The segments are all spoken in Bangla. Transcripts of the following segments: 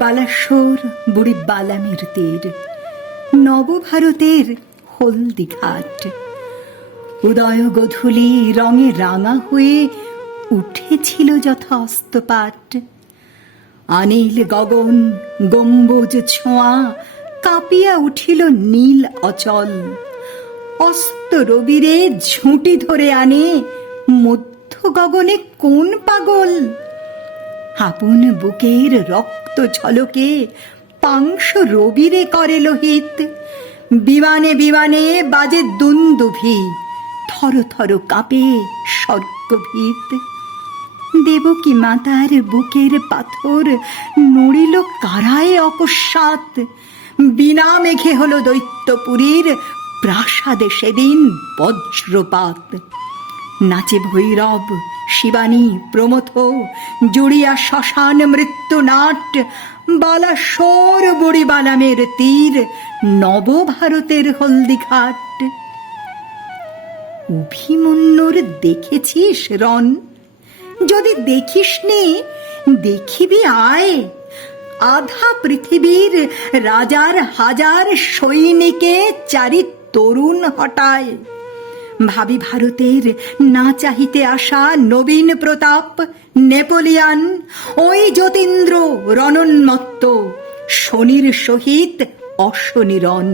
বালাসোর বুড়ি বালামের তীর, নবভারতের হলদি ঘাট। উদয় গোধূলি রঙে রাঙা হয়ে উঠেছিল যথা অস্তপাট। আনিল গগন গম্বুজ ছোঁয়া কাঁপিয়া উঠিল নীল অচল। অস্ত রবিরে ঝুঁটি ধরে আনে মধ্য গগনে কোন পাগল? আপন বুকের রক্ত ঝলকে পাংশ রবিরে করে লোহিত। বিমানে বিমানে বাজে দুন্দুভি, থর থর কাঁপে স্বর্গভীত। দেবকী মাতার বুকের পাথর নড়িল কারায় অকস্মাৎ। বিনা মেঘে হলো দৈত্যপুরীর প্রাসাদে সেদিন বজ্রপাত। নাচে ভৈরব শিবানী প্রমথ, জুড়িয়া শ্মশান মৃত্যু নাট। বালাসোর বুড়ি বালামের তীর, নবভারতের হলদিঘাট। অভিমন্যুর দেখেছিস রণ? যদি দেখিসনি দেখিবি আয়। আধা পৃথিবীর রাজার হাজার সৈনিকে চারি তরুণ হটায়। ভাবি ভারতের না চাহিতে আসা নবীন প্রতাপ নেপোলিয়ান, ওই যতীন্দ্র রণোন্মত্ত শনির সহিত অশনিরণ।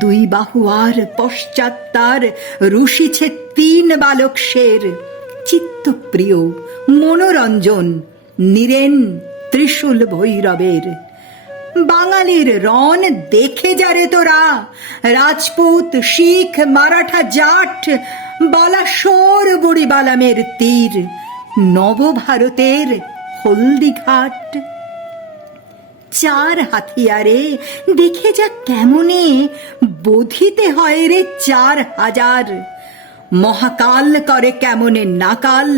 দুই বাহু আর পশ্চাৎ তার রুষিছে তিন বালক শের। চিত্তপ্রিয় মনোরঞ্জন নীরেন ত্রিশূল ভৈরবের। বাঙালির রণ দেখে যারে তোরা, রাজপুত শিখ মারাঠা জাট। বালাসোর বুড়ি বালামের তীর, নবভারতের হলদিঘাট। চার হাতিয়ারে দেখে যা কেমনে বোধিতে হয় রে 4000। মহাকাল করে কেমনে নাকাল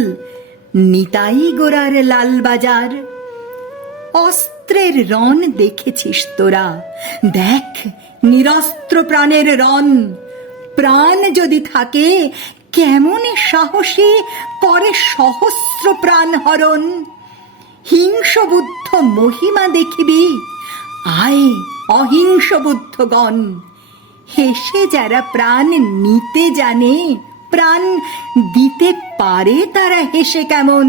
নিতাই গোরার লালবাজার। অস্ত্রের রণ দেখেছিস তোরা? দেখ নিরস্ত্র প্রাণের রণ। প্রাণ যদি থাকে কেমনে সাহসী করে সহস্র প্রাণ হরণ। হিংস বুদ্ধ মহিমা দেখিবি, আয় অহিংস বুদ্ধগণ। হেসে যারা প্রাণ নিতে জানে, প্রাণ দিতে পারে তারা হেসে কেমন?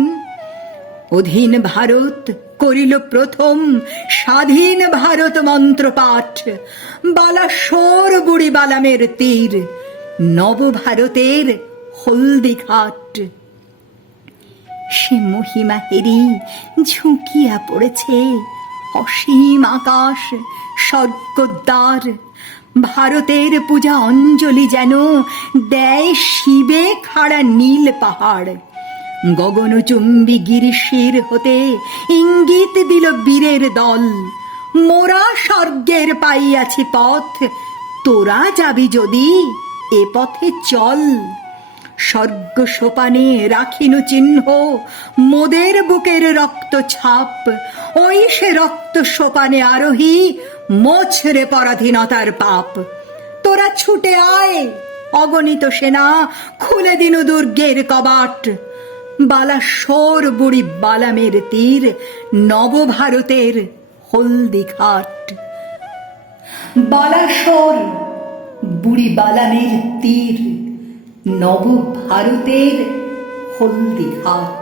অধীন ভারত করিল প্রথম স্বাধীন ভারত মন্ত্রপাঠ। বালাসোর বুড়ি বালামের তীর, নবভারতের হলদিঘাট। সে মহিমা হেরি ঝুঁকিয়া পড়েছে অসীম আকাশ স্বর্গদ্বার। ভারতের পূজা অঞ্জলি যেন দেয় শিবে খাড়া নীল পাহাড়। গগনচুম্বী গিরিশির হতে ইঙ্গিত দিল বীরের দল। মোরা স্বর্গের পাইয়াছি পথ, তোরা যাবি যদি এ পথে চল। স্বর্গ সোপানে রাখিনু চিহ্ন মোদের বুকের রক্ত ছাপ। ওই সে রক্ত সোপানে আরোহী মোছরে পরাধীনতার পাপ। তোরা ছুটে আয় অগণিত সেনা, খুলে দিনু দুর্গের কবাট। বালাসোর বুড়ি বালামের তীর, নবভারতের হলদিঘাট। বালাসোর বুড়ি বালামের তীর, নবভারতের হলদিঘাট।